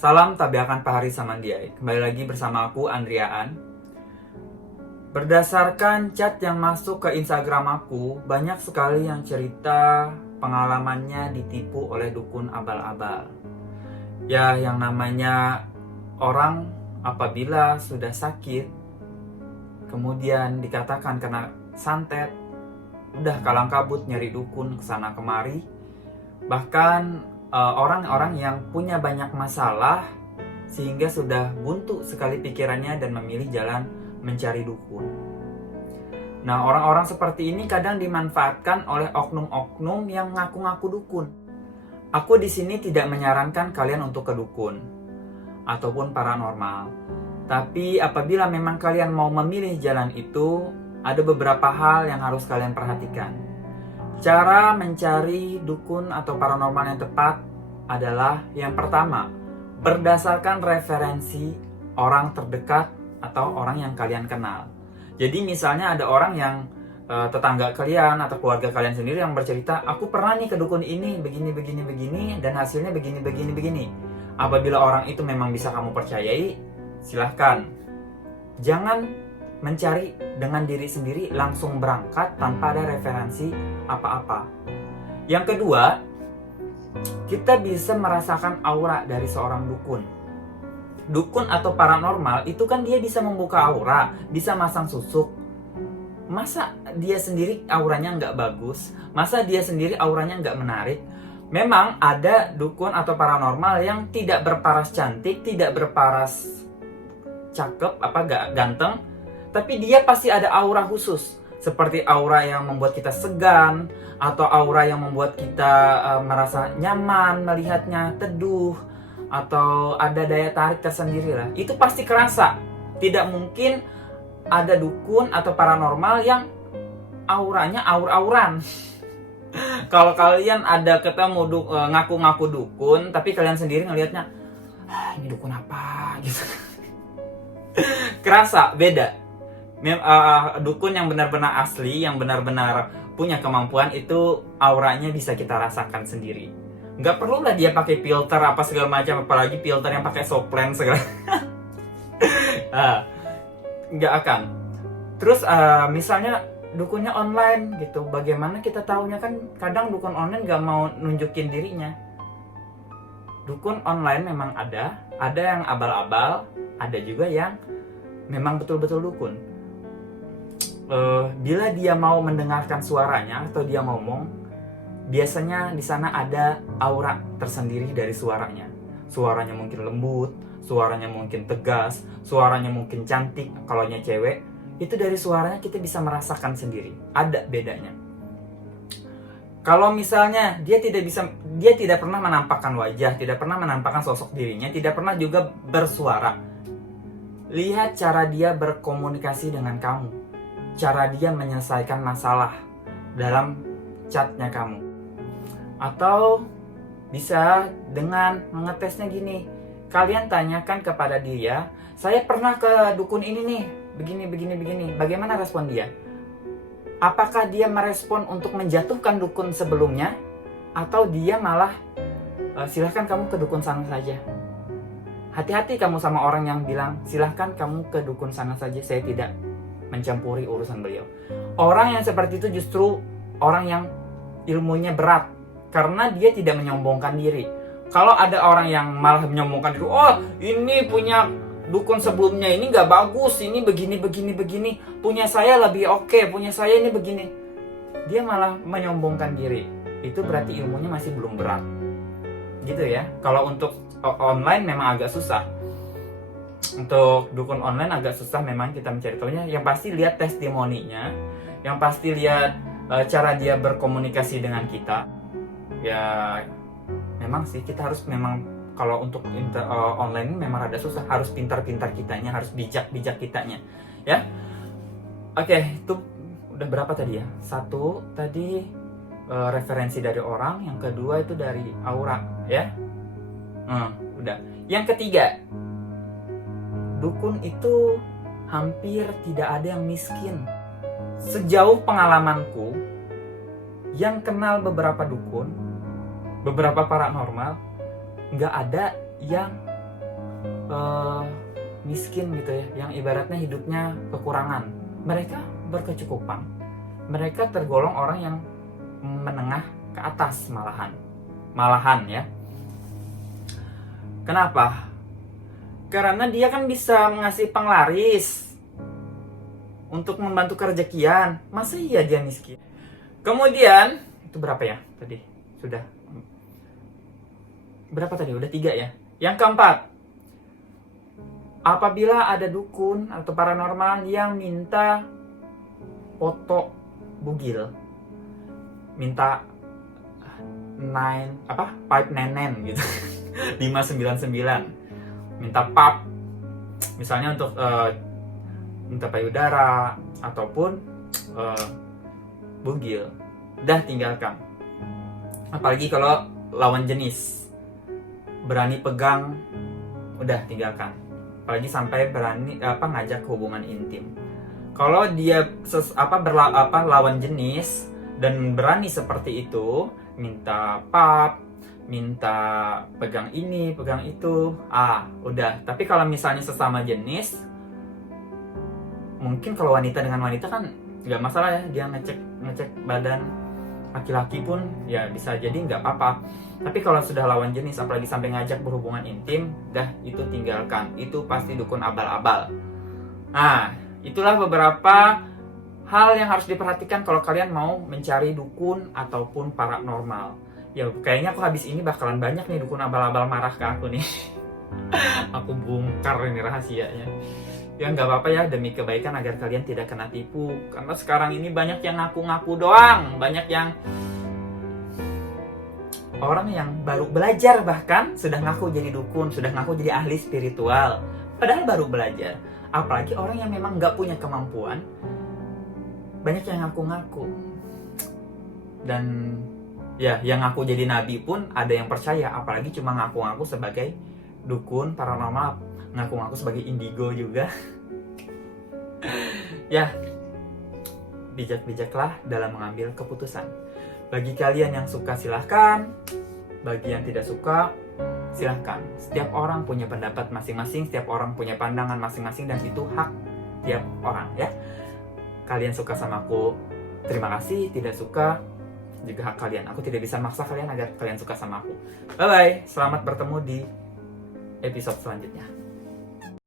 Salam Tabiakan Pahari Samandiai. Kembali lagi bersama aku, Andriaan. Berdasarkan chat yang masuk ke Instagram aku, banyak sekali yang cerita pengalamannya ditipu oleh dukun abal-abal. Ya, yang namanya orang apabila sudah sakit, kemudian dikatakan kena santet, udah kalang kabut nyari dukun kesana kemari. Bahkan orang-orang yang punya banyak masalah sehingga sudah buntu sekali pikirannya dan memilih jalan mencari dukun. Nah, orang-orang seperti ini kadang dimanfaatkan oleh oknum-oknum yang ngaku-ngaku dukun. Aku di sini tidak menyarankan kalian untuk ke dukun ataupun paranormal. Tapi apabila memang kalian mau memilih jalan itu, ada beberapa hal yang harus kalian perhatikan. Cara mencari dukun atau paranormal yang tepat adalah yang pertama, berdasarkan referensi orang terdekat atau orang yang kalian kenal. Jadi misalnya ada orang yang tetangga kalian atau keluarga kalian sendiri yang bercerita, aku pernah nih ke dukun ini, begini, dan hasilnya begini. Apabila orang itu memang bisa kamu percayai, silahkan. Jangan mencari dengan diri sendiri langsung berangkat tanpa ada referensi apa-apa. Yang kedua, kita bisa merasakan aura dari seorang dukun. Dukun atau paranormal itu kan dia bisa membuka aura, bisa masang susuk. Masa dia sendiri auranya nggak bagus? Masa dia sendiri auranya nggak menarik? Memang ada dukun atau paranormal yang tidak berparas cantik, tidak berparas cakep, ganteng, tapi dia pasti ada aura khusus, seperti aura yang membuat kita segan, atau aura yang membuat kita merasa nyaman melihatnya, teduh, atau ada daya tarik tersendiri lah. Itu pasti kerasa. Tidak mungkin ada dukun atau paranormal yang auranya aur-auran. Kalau kalian ada ketemu ngaku-ngaku dukun, tapi kalian sendiri ngelihatnya, ini dukun apa gitu. Kerasa, beda. Dukun yang benar-benar asli, yang benar-benar punya kemampuan itu auranya bisa kita rasakan sendiri. Nggak perlu lah dia pakai filter apa segala macam, apalagi filter yang pakai soplen segala. Nggak akan. Terus misalnya dukunnya online gitu, bagaimana kita tahunya? Kan kadang dukun online nggak mau nunjukin dirinya. Dukun online memang ada yang abal-abal, ada juga yang memang betul-betul dukun. Bila dia mau mendengarkan suaranya atau dia ngomong, biasanya di sana ada aura tersendiri dari suaranya. Suaranya mungkin lembut, suaranya mungkin tegas, suaranya mungkin cantik. Kalau nya cewek, itu dari suaranya kita bisa merasakan sendiri. Ada bedanya. Kalau misalnya dia tidak pernah menampakkan wajah, tidak pernah menampakkan sosok dirinya, tidak pernah juga bersuara. Lihat cara dia berkomunikasi dengan kamu. Cara dia menyelesaikan masalah dalam chatnya kamu. Atau bisa dengan mengetesnya gini. Kalian tanyakan kepada dia, saya pernah ke dukun ini nih, begini. Bagaimana respon dia? Apakah dia merespon untuk menjatuhkan dukun sebelumnya? Atau dia malah, silahkan kamu ke dukun sana saja. Hati-hati kamu sama orang yang bilang, silahkan kamu ke dukun sana saja, saya tidak mencampuri urusan beliau. Orang yang seperti itu justru orang yang ilmunya berat, karena dia tidak menyombongkan diri. Kalau ada orang yang malah menyombongkan diri, oh ini punya dukun sebelumnya ini nggak bagus, ini begini, punya saya lebih oke, punya saya ini begini, dia malah menyombongkan diri. Itu berarti ilmunya masih belum berat, gitu ya. Kalau untuk online memang agak susah. Untuk dukun online agak susah memang kita mencari tahunya. Yang pasti lihat testimoninya, yang pasti lihat cara dia berkomunikasi dengan kita. Ya memang sih kita harus memang, kalau untuk online memang ada susah, harus pintar-pintar kitanya, harus bijak kitanya ya. Oke, itu udah berapa tadi ya? Satu tadi referensi dari orang, yang kedua itu dari aura ya. Udah. Yang ketiga, dukun itu hampir tidak ada yang miskin. Sejauh pengalamanku, yang kenal beberapa dukun, beberapa paranormal, nggak ada yang miskin gitu ya, yang ibaratnya hidupnya kekurangan. Mereka berkecukupan. Mereka tergolong orang yang menengah ke atas malahan ya. Kenapa? Karena dia kan bisa mengasih penglaris untuk membantu kerejekian. Masa iya dia miskin? Kemudian, itu berapa ya tadi? Sudah. Berapa tadi? Udah 3 ya. Yang keempat, apabila ada dukun atau paranormal yang minta foto bugil, minta 5 nenen gitu. 599. Minta pap, misalnya untuk minta payudara ataupun bugil, udah tinggalkan. Apalagi kalau lawan jenis berani pegang, udah tinggalkan. Apalagi sampai berani ngajak hubungan intim. Kalau dia lawan jenis dan berani seperti itu, minta pap, minta pegang ini, pegang itu, udah. Tapi kalau misalnya sesama jenis, mungkin kalau wanita dengan wanita kan nggak masalah ya, dia ngecek badan. Laki-laki pun ya bisa jadi nggak apa-apa. Tapi kalau sudah lawan jenis, apalagi sampai ngajak berhubungan intim, dah itu tinggalkan. Itu pasti dukun abal-abal. Nah, itulah beberapa hal yang harus diperhatikan kalau kalian mau mencari dukun ataupun paranormal. Ya kayaknya aku habis ini bakalan banyak nih dukun abal-abal marah ke aku nih. Aku bongkar ini rahasianya. Ya nggak apa-apa ya, demi kebaikan agar kalian tidak kena tipu. Karena sekarang ini banyak yang ngaku-ngaku doang. Banyak yang orang yang baru belajar bahkan sudah ngaku jadi dukun, sudah ngaku jadi ahli spiritual. Padahal baru belajar. Apalagi orang yang memang nggak punya kemampuan. Banyak yang ngaku-ngaku. Dan ya, yang ngaku jadi nabi pun ada yang percaya, apalagi cuma ngaku-ngaku sebagai dukun paranormal, ngaku-ngaku sebagai indigo juga. Ya, bijak-bijaklah dalam mengambil keputusan. Bagi kalian yang suka silahkan, bagi yang tidak suka silahkan. Setiap orang punya pendapat masing-masing, setiap orang punya pandangan masing-masing, dan itu hak tiap orang ya. Kalian suka sama aku, terima kasih. Tidak suka juga hak kalian. Aku tidak bisa maksa kalian agar kalian suka sama aku. Bye bye. Selamat bertemu di episode selanjutnya.